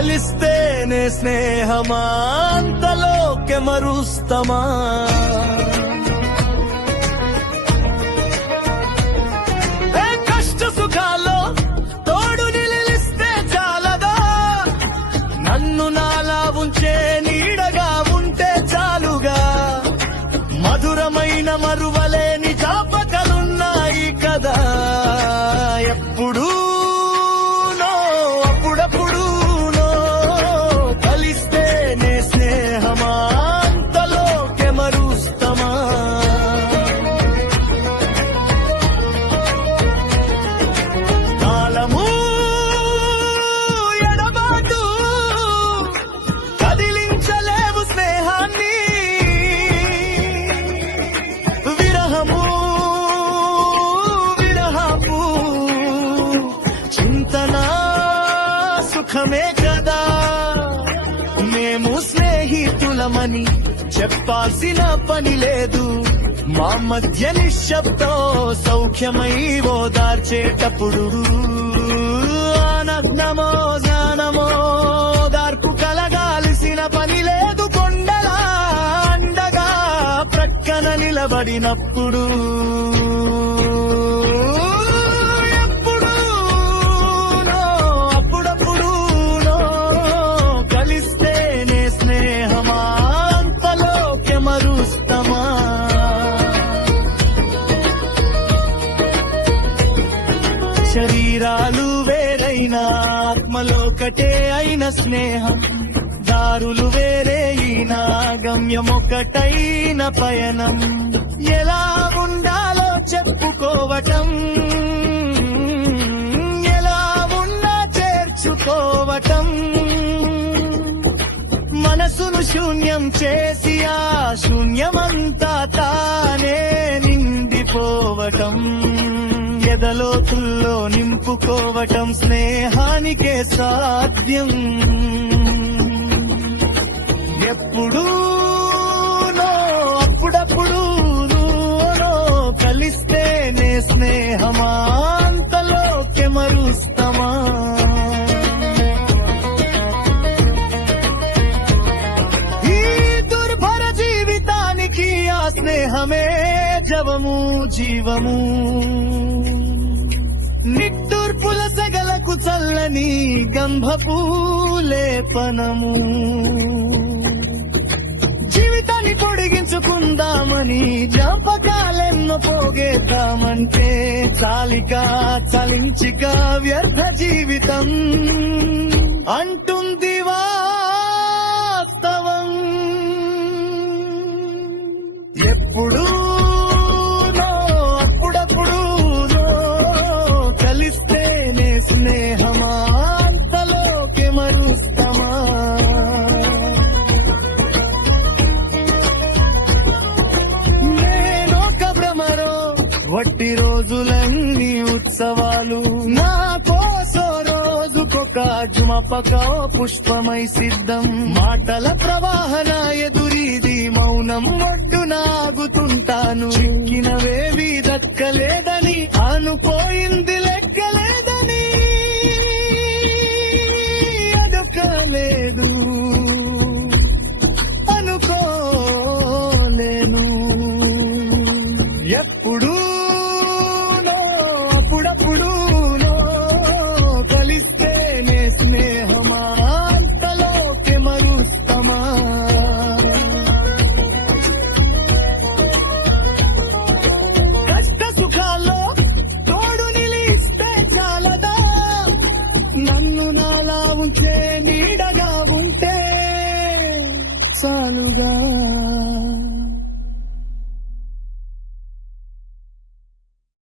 కలిస్తేనే స్నేహమా అంతలోకే మరుస్తమా కష్ట సుఖాల్లో తోడు నిలిస్తే చాలదా నన్ను నాలా ఉంచే నీడగా ఉంటే చాలుగా మధురమైన మరువలేని జ్ఞాపకాలున్నాయి కదా ఎప్పుడు కలిస్తేనే స్నేహమా అంతలోకే మరుస్తమా కాలము ఎడబాటు కదిలించలేవు స్నేహాన్ని విరహము విరహపు చింతన సుఖమే కదా మేము స్నేహితులమని చెప్పాల్సిన పని లేదు మా మధ్య నిశ్శబ్దం సౌఖ్యమై ఓదార్చేటప్పుడు ఆనందమో జ్ఞానమో దార్పు కలగాల్సిన పని లేదు కొండలా అండగా ప్రక్కన నిలబడినప్పుడు శరీరాలు వేరైనా ఆత్మలోకటే అయిన స్నేహం దారులు వేరేయినా గమ్యమొకటైన పయనం ఎలా ఉండాలో చెప్పుకోవటం ఎలా ఉన్నా చేర్చుకోవటం మనసును శూన్యం చేసి ఆ శూన్యమంతా తానే నిండిపోవటం ఎదలోతుల్లో నింపుకోవటం స్నేహానికే సాధ్యం ఎప్పుడూ అప్పుడప్పుడు కలిస్తేనే స్నేహమా అంతలోకే మరుస్తమా ఈ దుర్భర జీవితానికి ఆ స్నేహమే జవము జీవము నిట్టూర్పుల సెగలకు చల్లని గంధపు లేపనము జీవితాన్ని పొడిగించుకుందామని జ్ఞాపకాలెన్నో పోగేద్దామంటే చాలిక చలించిక వ్యర్థ జీవితం అంటుంది వాస్తవం ఎప్పుడు కలిస్తేనే స్నేహమా అంతలోకే మరుస్తమా నేనొక భ్రమరో వట్టి రోజులన్నీ ఉత్సవాలు నా కోసం రోజుకొక జుమపక పుష్పమై సిద్ధం మాటల ప్రవాహన ఎదురీది మౌనం ఒడ్డు నాగుతుంటాను చిక్కినవేవి దక్కలేదని అనుకోయింది లెక్కలేదని అదొక్కలేదు అనుకోలేను ఎప్పుడూ అప్పుడప్పుడు కలిస్తేనే స్నేహమా అంతలోకే మరుస్తమా కష్ట సుఖాల్లో తోడు నిలిస్తే చాలదా నన్ను నాలా ఉంచే నీడగా ఉంటే చాలుగా